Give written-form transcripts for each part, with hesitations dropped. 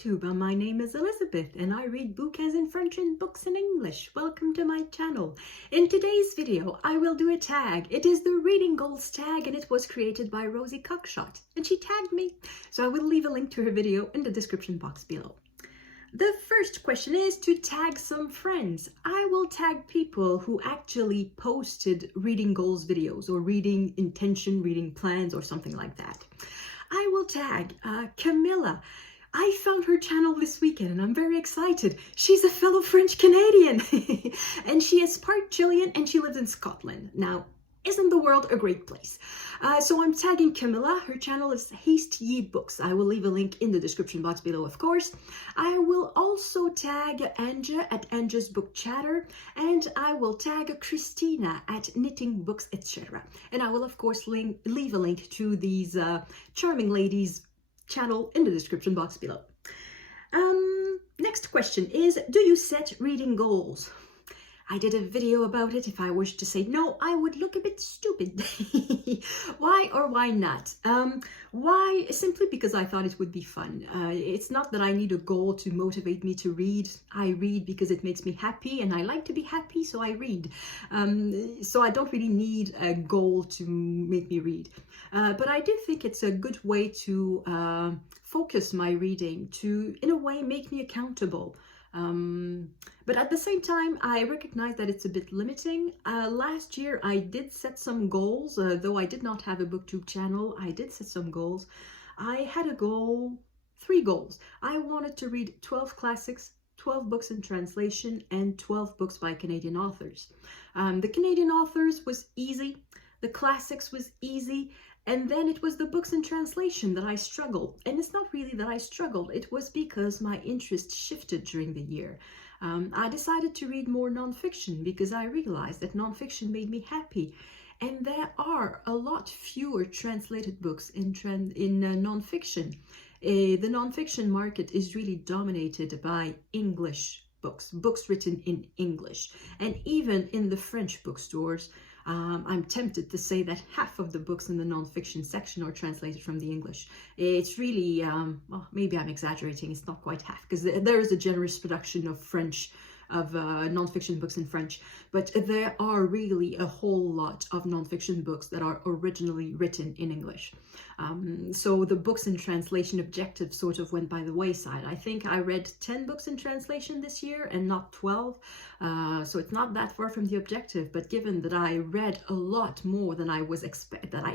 YouTube. My name is Elizabeth and I read books as in French and books in English. Welcome to my channel. In today's video, I will do a tag. It is the Reading Goals tag and it was created by Rosie Cockshot and she tagged me. So I will leave a link to her video in the description box below. The first question is to tag some friends. I will tag people who actually posted reading goals videos or reading intention, reading plans or something like that. I will tag Camilla. I found her channel this weekend and I'm very excited. She's a fellow French Canadian and she is part Chilean and she lives in Scotland. Now, isn't the world a great place? So I'm tagging Camilla. Her channel is Haste Ye Books. I will leave a link in the description box below, of course. I will also tag Anja at Anja's Book Chatter, and I will tag Christina at Knitting Books, etc. And I will, of course, leave a link to these charming ladies' channel in the description box below. Next question is, do you set reading goals? I did a video about it. If I wished to say no, I would look a bit stupid. Why or why not? Why? Simply because I thought it would be fun. It's not that I need a goal to motivate me to read. I read because it makes me happy and I like to be happy, so I read. So I don't really need a goal to make me read. But I do think it's a good way to focus my reading, to, in a way, make me accountable. But at the same time, I recognize that it's a bit limiting. Last year, I did set some goals, though I did not have a booktube channel. I did set some goals. I had a goal, 3 goals. I wanted to read 12 classics, 12 books in translation, and 12 books by Canadian authors. The Canadian authors was easy. The classics was easy. And then it was the books in translation that I struggled. And it's not really that I struggled. It was because my interest shifted during the year. I decided to read more nonfiction because I realized that nonfiction made me happy. And there are a lot fewer translated books in nonfiction. The nonfiction market is really dominated by English books, books written in English. And even in the French bookstores, I'm tempted to say that half of the books in the nonfiction section are translated from the English. It's really, well, maybe I'm exaggerating, it's not quite half, because there is a generous production of nonfiction books in French, but there are really a whole lot of nonfiction books that are originally written in English. So the books in translation objective sort of went by the wayside. I think I read 10 books in translation this year and not 12. So it's not that far from the objective, but given that I read a lot more than I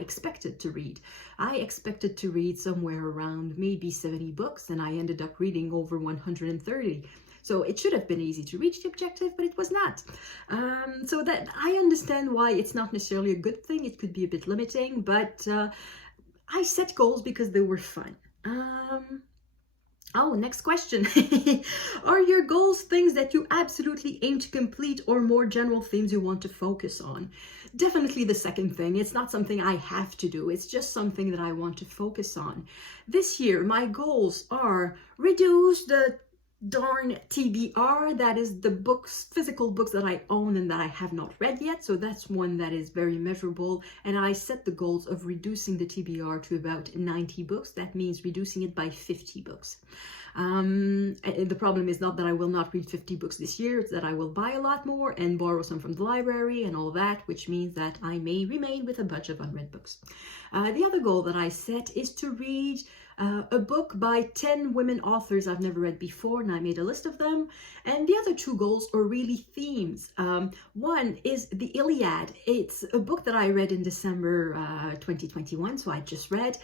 expected to read. I expected to read somewhere around maybe 70 books and I ended up reading over 130. So it should have been easy to reach the objective, but it was not. So that I understand why it's not necessarily a good thing. It could be a bit limiting, but I set goals because they were fun. Oh, next question. Are your goals things that you absolutely aim to complete or more general themes you want to focus on? Definitely the second thing. It's not something I have to do. It's just something that I want to focus on. This year, my goals are reduce the darn TBR, that is the books, physical books that I own and that I have not read yet. So that's one that is very measurable. And I set the goals of reducing the TBR to about 90 books. That means reducing it by 50 books. The problem is not that I will not read 50 books this year, it's that I will buy a lot more and borrow some from the library and all that, which means that I may remain with a bunch of unread books. The other goal that I set is to read a book by 10 women authors I've never read before, and I made a list of them. And the other 2 goals are really themes. One is the Iliad. It's a book that I read in December 2021, so I just read.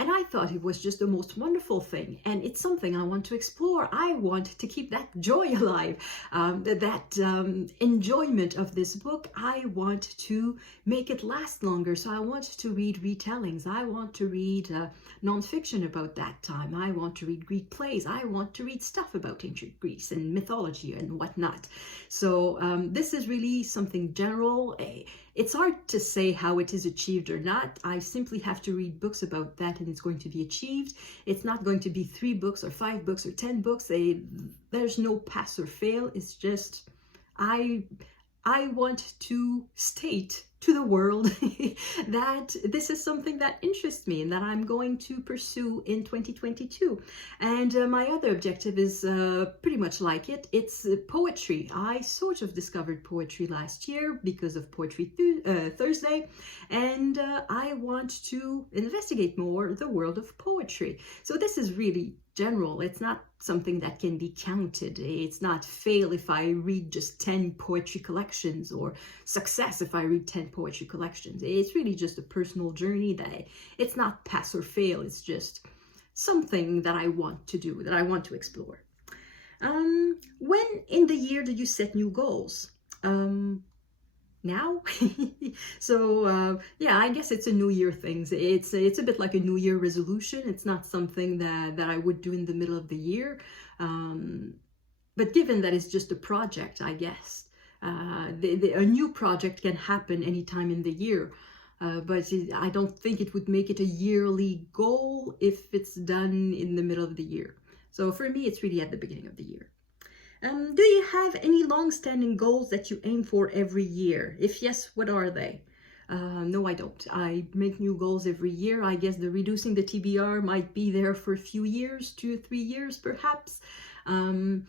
And I thought it was just the most wonderful thing. And it's something I want to explore. I want to keep that joy alive, that enjoyment of this book. I want to make it last longer. So I want to read retellings. I want to read nonfiction about that time. I want to read Greek plays. I want to read stuff about ancient Greece and mythology and whatnot. So this is really something general. It's hard to say how it is achieved or not. I simply have to read books about that and it's going to be achieved. It's not going to be 3 books or 5 books or 10 books. There's no pass or fail. It's just I I want to state to the world that this is something that interests me and that I'm going to pursue in 2022. And my other objective is pretty much like it. It's poetry. I sort of discovered poetry last year because of Poetry Thursday, and I want to investigate more the world of poetry. So this is really general. It's not something that can be counted. It's not fail if I read just 10 poetry collections, or success if I read 10 poetry collections. It's really just a personal journey that it's not pass or fail. It's just something that I want to do, that I want to explore. When in the year do you set new goals? Now? So yeah, I guess it's a new year thing. It's a bit like a new year resolution. It's not something that I would do in the middle of the year. But given that it's just a project, I guess a new project can happen anytime in the year. But I don't think it would make it a yearly goal if it's done in the middle of the year. So for me, it's really at the beginning of the year. Do you have any long-standing goals that you aim for every year? If yes, what are they? No, I don't. I make new goals every year. I guess the reducing the TBR might be there for a few years, 2 or 3 years perhaps. And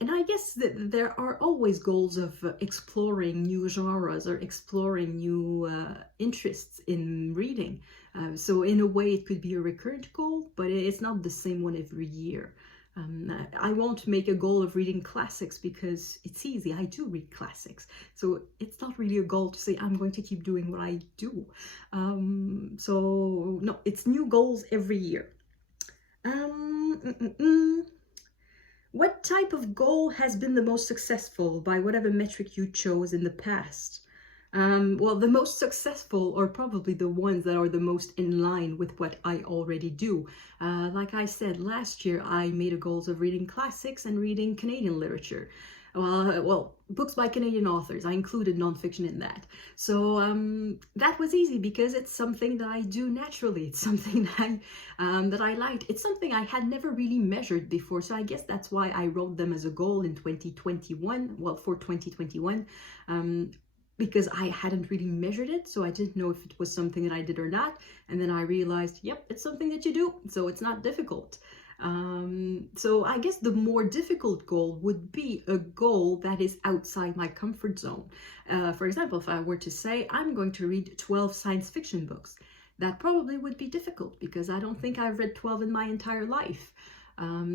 I guess that there are always goals of exploring new genres or exploring new interests in reading. So in a way, it could be a recurrent goal, but it's not the same one every year. I won't make a goal of reading classics because it's easy. I do read classics. So it's not really a goal to say I'm going to keep doing what I do. So no, it's new goals every year. What type of goal has been the most successful by whatever metric you chose in the past? Well, the most successful are probably the ones that are the most in line with what I already do. Like I said, last year I made a goals of reading classics and reading Canadian literature. Well, books by Canadian authors. I included nonfiction in that. So that was easy because it's something that I do naturally. It's something that I liked. It's something I had never really measured before. So I guess that's why I wrote them as a goal in 2021. Well, for 2021. Because I hadn't really measured it, so I didn't know if it was something that I did or not. And then I realized, yep, it's something that you do, so it's not difficult. So I guess the more difficult goal would be a goal that is outside my comfort zone. For example, if I were to say, I'm going to read 12 science fiction books, that probably would be difficult because I don't think I've read 12 in my entire life.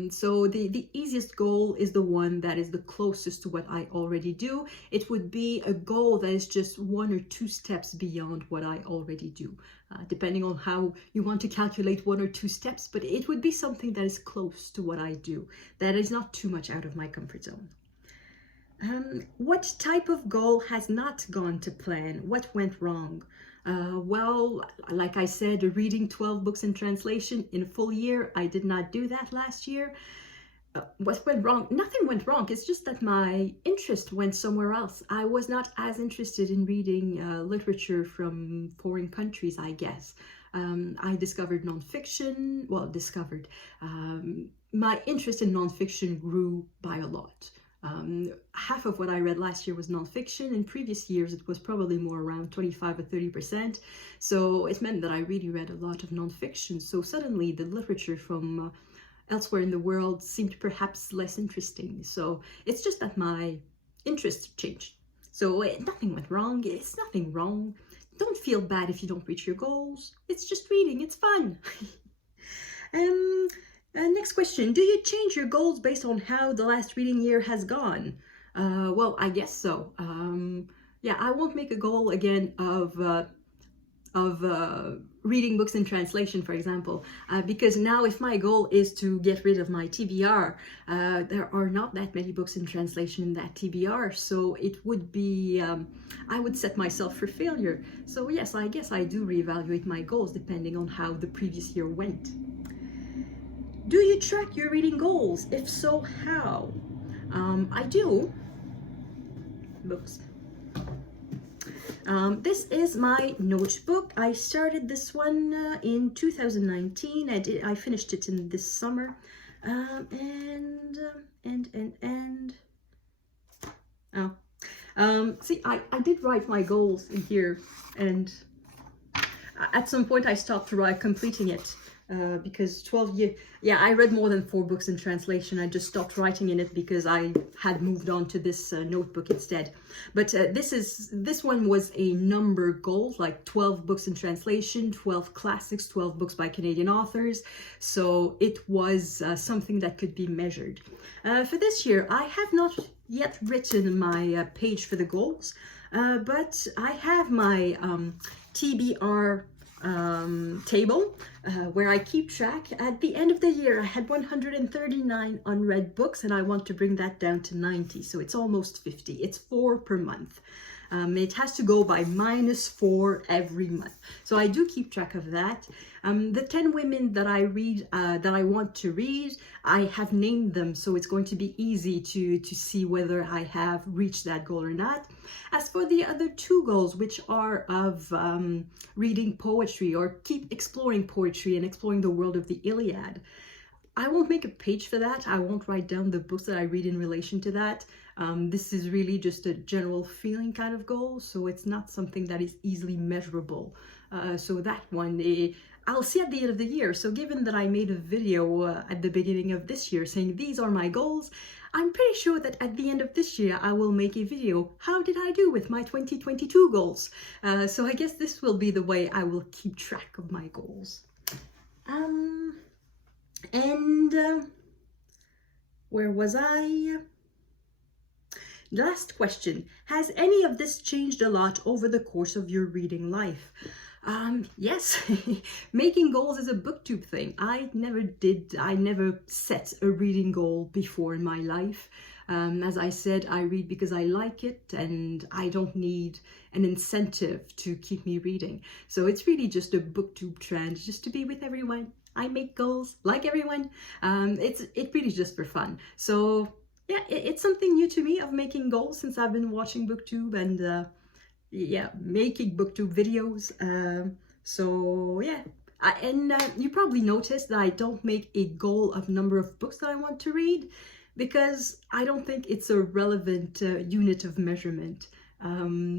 So the easiest goal is the one that is the closest to what I already do. It would be a goal that is just 1 or 2 steps beyond what I already do, depending on how you want to calculate 1 or 2 steps, but it would be something that is close to what I do, that is not too much out of my comfort zone. What type of goal has not gone to plan? What went wrong? Well, like I said, reading 12 books in translation in a full year, I did not do that last year. What went wrong? Nothing went wrong. It's just that my interest went somewhere else. I was not as interested in reading literature from foreign countries, I guess. I discovered nonfiction. Well, my interest in nonfiction grew by a lot. Half of what I read last year was nonfiction. In previous years, it was probably more around 25 or 30%. So it meant that I really read a lot of nonfiction. So suddenly the literature from elsewhere in the world seemed perhaps less interesting. So it's just that my interest changed. So nothing went wrong. It's nothing wrong. Don't feel bad if you don't reach your goals. It's just reading. It's fun. Next question. Do you change your goals based on how the last reading year has gone? Well, I guess so. Yeah, I won't make a goal again of reading books in translation, for example, because now if my goal is to get rid of my TBR, there are not that many books in translation in that TBR, so it would be, I would set myself for failure. So yes, I guess I do reevaluate my goals depending on how the previous year went. Do you track your reading goals? If so, how? I do. Books. This is my notebook. I started this one in 2019. I finished it in this summer. See, I did write my goals in here, and at some point I stopped completing it because 12 years, yeah, I read more than 4 books in translation. I just stopped writing in it because I had moved on to this notebook instead. But this one was a number goal, like 12 books in translation, 12 classics, 12 books by Canadian authors. So it was something that could be measured. For this year, I have not yet written my page for the goals, but I have my TBR table where I keep track. At the end of the year, I had 139 unread books, and I want to bring that down to 90. So it's almost 50. It's 4 per month. It has to go by -4 every month. So I do keep track of that. The 10 women that I read, that I want to read, I have named them, so it's going to be easy to see whether I have reached that goal or not. As for the other 2 goals, which are of reading poetry or keep exploring poetry and exploring the world of the Iliad, I won't make a page for that. I won't write down the books that I read in relation to that. This is really just a general feeling kind of goal, so it's not something that is easily measurable. So that one, I'll see at the end of the year. So given that I made a video at the beginning of this year saying these are my goals, I'm pretty sure that at the end of this year I will make a video. How did I do with my 2022 goals? So I guess this will be the way I will keep track of my goals. Where was I? Last question. Has any of this changed a lot over the course of your reading life? Yes. Making goals is a booktube thing. I never set a reading goal before in my life. As I said, I read because I like it, and I don't need an incentive to keep me reading. So it's really just a booktube trend, just to be with everyone. I make goals like everyone. It's really just for fun. So yeah, it's something new to me of making goals since I've been watching booktube and yeah, making booktube videos. So yeah, you probably noticed that I don't make a goal of number of books that I want to read, because I don't think it's a relevant unit of measurement,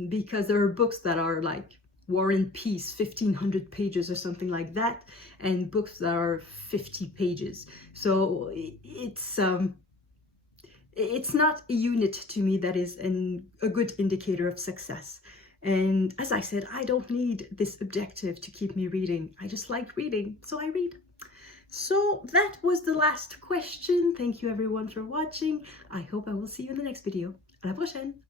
because there are books that are like War and Peace, 1,500 pages or something like that, and books that are 50 pages. So it's not a unit to me that is a good indicator of success. And as I said, I don't need this objective to keep me reading. I just like reading, so I read. So that was the last question. Thank you everyone for watching. I hope I will see you in the next video. À la prochaine!